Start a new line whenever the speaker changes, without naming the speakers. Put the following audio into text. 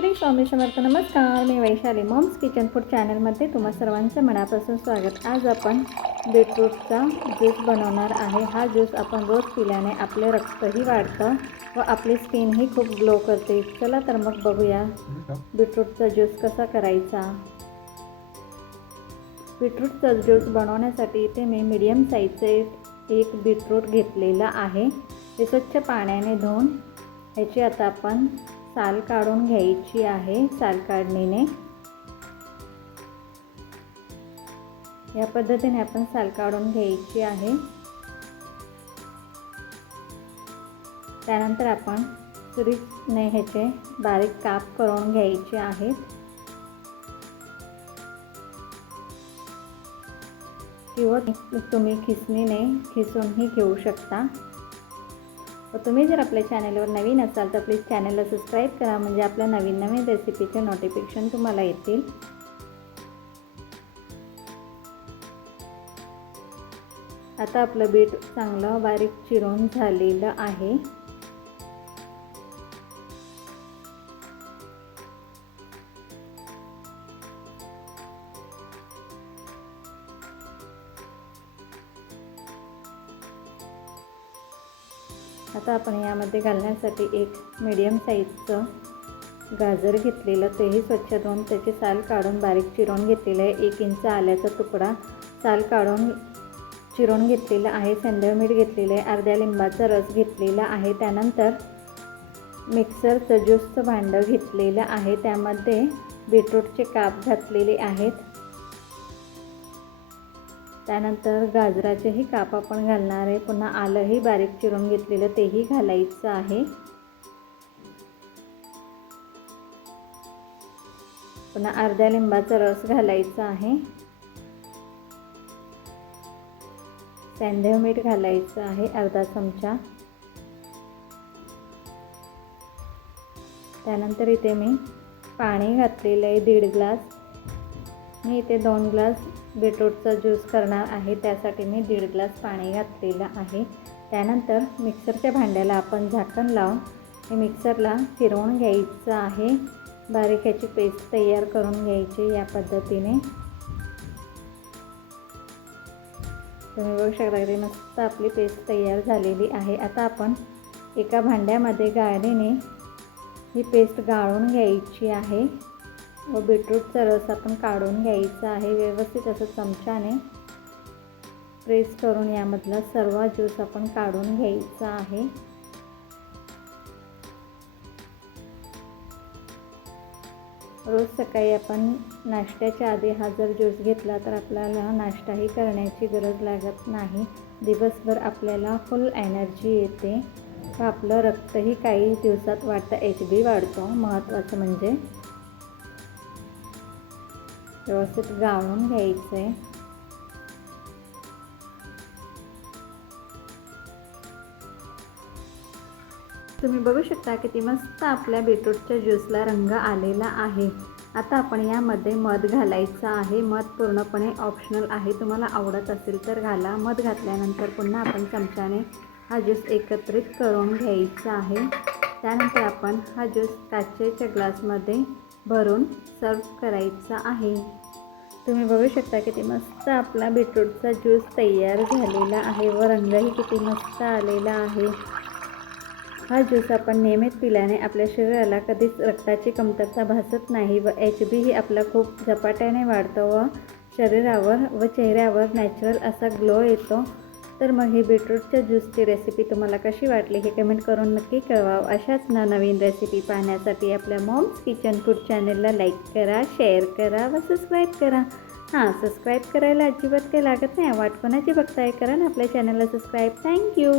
श्री स्वामी समर्थ. नमस्कार. मी Vaishali moms kitchen food चॅनलमध्ये तुम्हा सर्वांचं मनापासून स्वागत. आज आपण बीटरूटचा ज्यूस बनवणार आहे. हा ज्यूस आपण रोज पिल्याने आपले रक्तही वाढतं व आपली स्किनही खूप ग्लो करते. चला तर मग बघूया बीटरूटचा ज्यूस कसा करायचा. बीटरूटचा ज्यूस बनवण्यासाठी इथे मी मीडियम साईजचे एक बीटरूट घेतलेला आहे. ते स्वच्छ पाण्याने धुवून ह्याची आता आपण साल काढून घ्यायची आहे साल काढणीने. या पद्धतीने आपण साल काढून घ्यायची आहे. त्यानंतर आपण सुरीने ह्याचे बारीक काप करून घ्यायचे आहेत. किंवा तुम्ही खिसणीने खिसूनही घेऊ शकता. व तुम्ही जर आपल्या चॅनलवर नवीन असाल तर प्लीज चॅनलला सबस्क्राईब करा. म्हणजे आपल्या नवीन नवीन रेसिपीचे नोटिफिकेशन तुम्हाला येतील. आता आपलं बीट चांगलं बारीक चिरून झालेलं आहे. आता आपण यामध्ये घालण्यासाठी एक मीडियम साईजचं गाजर घेतलेलं तेही स्वच्छ धुवून त्याची साल काढून बारीक चिरून घेतलेलं आहे. एक इंच आल्याचा तुकडा साल काढून चिरून घेतलेला आहे. संदव मीठ घेतलेलं आहे. अर्ध्या लिंबाचा रस घेतलेला आहे. त्यानंतर मिक्सरचं ज्यूसचं भांडं घेतलेलं आहे. त्यामध्ये बीटरूटचे काप घातलेले आहेत. त्यानंतर गाजराचेही काप आपण घालणार आहे. पुन्हा आलंही बारीक चिरून घेतलेलं तेही घालायचं आहे. पुन्हा अर्ध्या लिंबाचा रस घालायचा आहे. सॅंधव मीठ घालायचं आहे अर्धा चमचा. त्यानंतर इथे मी पाणी घातलेलं आहे दीड ग्लास. मी इथे दोन ग्लास बीटरूटचा ज्यूस करणार आहे त्यासाठी मी दीड ग्लास पाणी घातलेलं आहे. त्यानंतर मिक्सरच्या भांड्याला आपण झाकण लावून हे मिक्सरला फिरवून घ्यायचं आहे. बारीक ह्याची पेस्ट तयार करून घ्यायची या पद्धतीने. तुम्ही बघू शकता की मस्त आपली पेस्ट तयार झालेली आहे. आता आपण एका भांड्यामध्ये गाळणीने ही पेस्ट गाळून घ्यायची आहे. व बीटरूटचा रस आपण काढून घ्यायचा आहे. व्यवस्थित असं चमच्याने प्रेस करून यामधला सर्व ज्यूस आपण काढून घ्यायचा आहे. रोज सकाळी आपण नाश्त्याच्या आधी हा जर ज्यूस घेतला तर आपल्याला नाश्ताही करण्याची गरज लागत नाही. दिवसभर आपल्याला फुल एनर्जी येते. व आपलं रक्तही काही दिवसात वाढतं एच बी वाढतो. महत्त्वाचं म्हणजे व्यवस्थित गाळून घ्यायचं आहे तुम्ही बघू शकता किती मस्त आपल्या बीटरूटच्या ज्यूसला रंग आलेला आहे. आता आपण यामध्ये मध घालायचं आहे. मध पूर्णपणे ऑप्शनल आहे. तुम्हाला आवडत असेल तर घाला. मध घातल्यानंतर पुन्हा आपण चमच्याने हा ज्यूस एकत्रित करून घ्यायचा आहे. त्यानंतर आपण हा ज्यूस काचेच्या ग्लासमध्ये भरून सर्व करायचा आहे. तुम्ही बघू शकता किती मस्त आपला बीटरूटचा ज्यूस तयार झालेला आहे. व रंगही किती मस्त आलेला आहे. हा ज्यूस आपण नियमित पिल्याने आपल्या शरीराला कधीच रक्ताची कमतरता भासत नाही व एच बी ही आपला खूप झपाट्याने वाढतं व शरीरावर व चेहऱ्यावर नॅचरल असा ग्लो येतो. तर मग ही बीटरूटच्या ज्यूसची रेसिपी तुम्हाला कशी वाटली हे कमेंट करून नक्की कळवा अशाच ना नवीन रेसिपी पाहण्यासाठी आपल्या मॉम्स किचन फूड चॅनलला लाईक करा शेअर करा व सबस्क्राईब करा. हां सबस्क्राईब करायला अजिबात काही लागत नाही. वाट कोणाची बघताय? करा ना आपल्या चॅनलला सबस्क्राईब थँक्यू